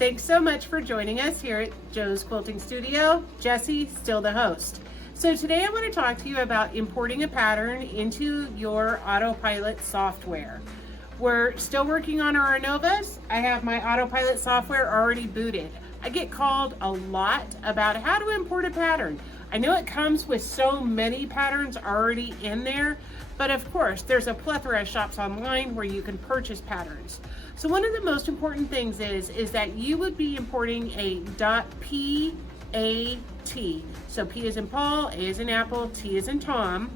Thanks so much for joining us here at Joe's Quilting Studio. Jessie, still the host. So today I want to talk to you about importing a pattern into your AutoPilot software. We're still working on our INNOVAs. I have my AutoPilot software already booted. I get called a lot about how to import a pattern. I know it comes with so many patterns already in there, but of course there's a plethora of shops online where you can purchase patterns. So one of the most important things is that you would be importing a .pat. So P is in Paul, A is in Apple, T is in Tom.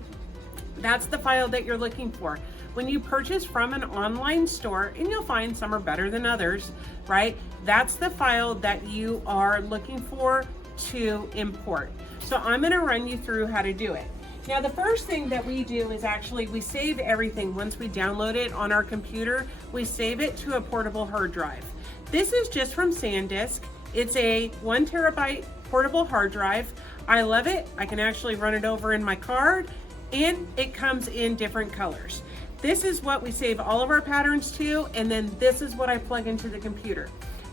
That's the file that you're looking for. When you purchase from an online store, and you'll find some are better than others, right? That's the file that you are looking for to import. So I'm gonna run you through how to do it. Now the first thing that we do is actually we save everything. Once we download it on our computer, we save it to a portable hard drive. This is just from SanDisk. It's a 1 terabyte portable hard drive. I love it. I can actually run it over in my card, and it comes in different colors. This is what we save all of our patterns to, and then this is what I plug into the computer.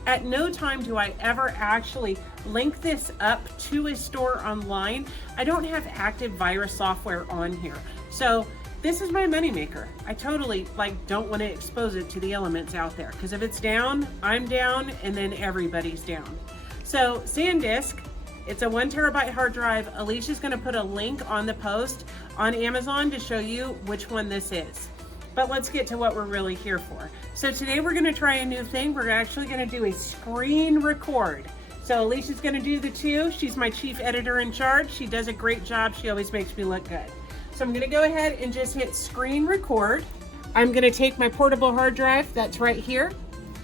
At no time do I ever actually link this up to a store online. I don't have active virus software on here. So this is my moneymaker. I totally don't want to expose it to the elements out there, because if it's down, I'm down, and then everybody's down. So SanDisk, it's a 1 terabyte hard drive. Alicia's gonna put a link on the post on Amazon to show you which one this is. But let's get to what we're really here for. So today we're gonna try a new thing. We're actually gonna do a screen record. So Alicia's gonna do the two. She's my chief editor in charge. She does a great job. She always makes me look good. So I'm gonna go ahead and just hit screen record. I'm gonna take my portable hard drive that's right here,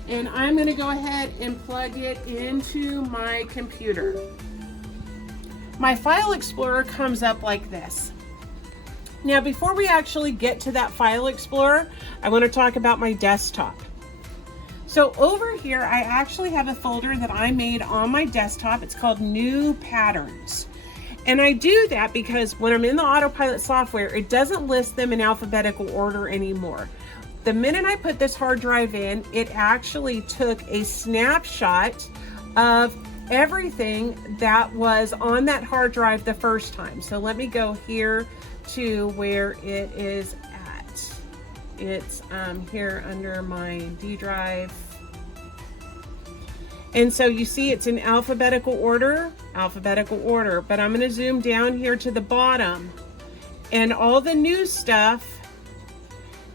and I'm gonna go ahead and plug it into my computer. My file explorer comes up like this. Now, before we actually get to that file explorer, I want to talk about my desktop. So over here, I actually have a folder that I made on my desktop. It's called New Patterns. And I do that because when I'm in the AutoPilot software, it doesn't list them in alphabetical order anymore. The minute I put this hard drive in, it actually took a snapshot of everything that was on that hard drive the first time. So let me go here to where it is at. It's here under my D drive. And so you see it's in alphabetical order, but I'm gonna zoom down here to the bottom, and all the new stuff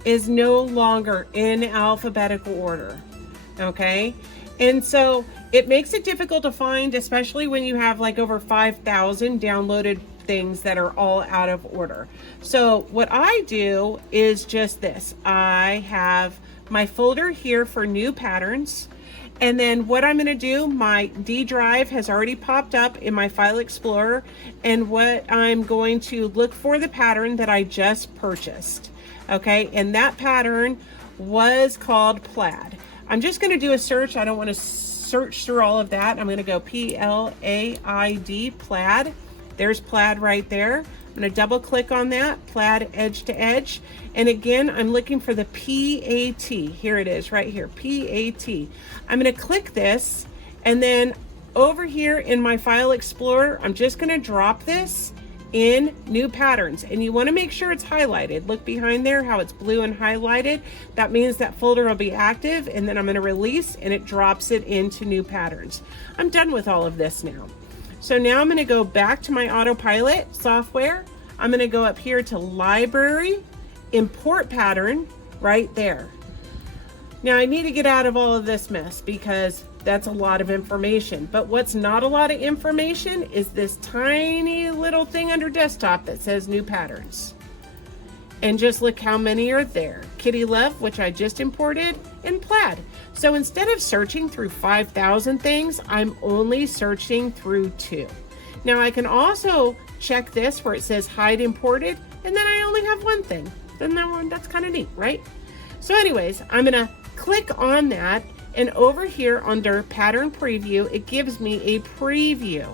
is no longer in alphabetical order, okay? And so it makes it difficult to find, especially when you have like over 5,000 downloaded things that are all out of order. So what I do is just this. I have my folder here for new patterns, and then what I'm going to do, my D drive has already popped up in my file explorer, and what I'm going to look for the pattern that I just purchased. Okay, and that pattern was called plaid. I'm just going to do a search. I don't want to search through all of that. I'm going to go P-L-A-I-D, plaid. There's plaid right there. I'm going to double click on that, plaid edge to edge. And again, I'm looking for the P-A-T. Here it is right here, P-A-T. I'm going to click this, and then over here in my file explorer, I'm just going to drop this in new patterns. And you want to make sure it's highlighted. Look behind there how it's blue and highlighted. That means that folder will be active, and then I'm going to release, and it drops it into new patterns. I'm done with all of this now. So now I'm going to go back to my AutoPilot software. I'm going to go up here to Library, Import Pattern, right there. Now I need to get out of all of this mess because that's a lot of information. But what's not a lot of information is this tiny little thing under desktop that says New Patterns. And just look how many are there. Kitty Love, which I just imported, and plaid. So instead of searching through 5,000 things, I'm only searching through 2. Now I can also check this where it says hide imported, and then I only have 1 thing. Then that's kind of neat, right? So anyways, I'm gonna click on that, and over here under pattern preview, it gives me a preview.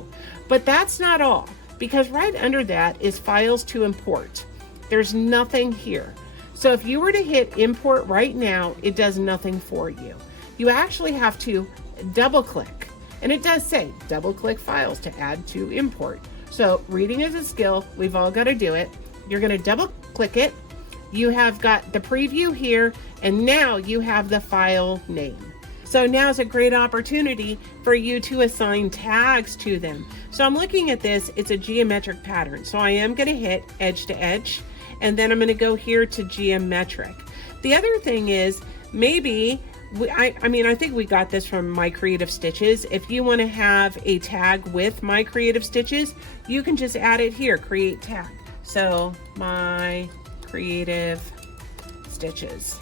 But that's not all, because right under that is files to import. There's nothing here. So if you were to hit import right now, it does nothing for you. You actually have to double click. And it does say double click files to add to import. So reading is a skill. We've all got to do it. You're going to double click it. You have got the preview here, and now you have the file name. So now's a great opportunity for you to assign tags to them. So I'm looking at this, it's a geometric pattern. So I am going to hit edge to edge, and then I'm going to go here to geometric. The other thing is, maybe, I think we got this from My Creative Stitches. If you want to have a tag with My Creative Stitches, you can just add it here, create tag. So My Creative Stitches.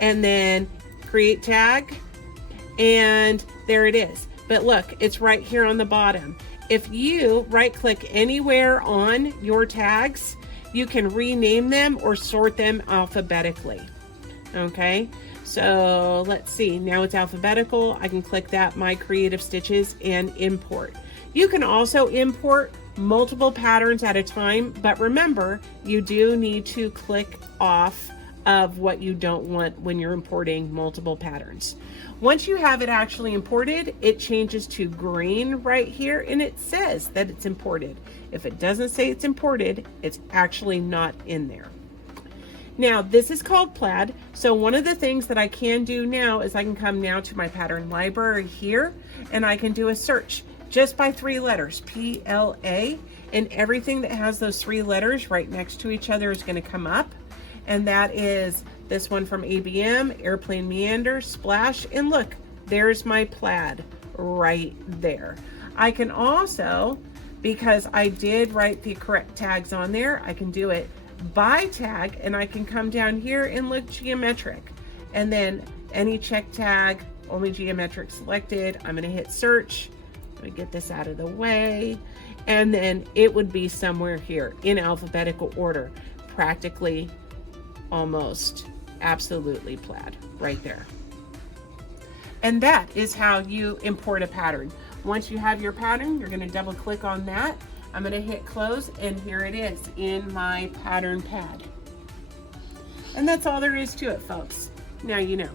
And then create tag, and there it is. But look, it's right here on the bottom. If you right click anywhere on your tags, you can rename them or sort them alphabetically. Okay, so let's see, now it's alphabetical. I can click that, My Creative Stitches, and import. You can also import multiple patterns at a time, but remember, you do need to click off of what you don't want when you're importing multiple patterns. Once you have it actually imported, it changes to green right here, and it says that it's imported. If it doesn't say it's imported, it's actually not in there. Now, this is called plaid. So one of the things that I can do now is I can come now to my pattern library here, and I can do a search just by 3 letters, PLA, and everything that has those 3 letters right next to each other is going to come up. And that is this one from ABM, Airplane Meander, Splash, and look, there's my plaid right there. I can also, because I did write the correct tags on there, I can do it by tag, and I can come down here and look geometric, and then any check tag, only geometric selected. I'm going to hit search. Let me get this out of the way, and then it would be somewhere here in alphabetical order, practically, almost, absolutely plaid right there. And that is how you import a pattern. Once you have your pattern, you're going to double click on that. I'm going to hit close, and here it is in my pattern pad. And that's all there is to it, folks. Now you know.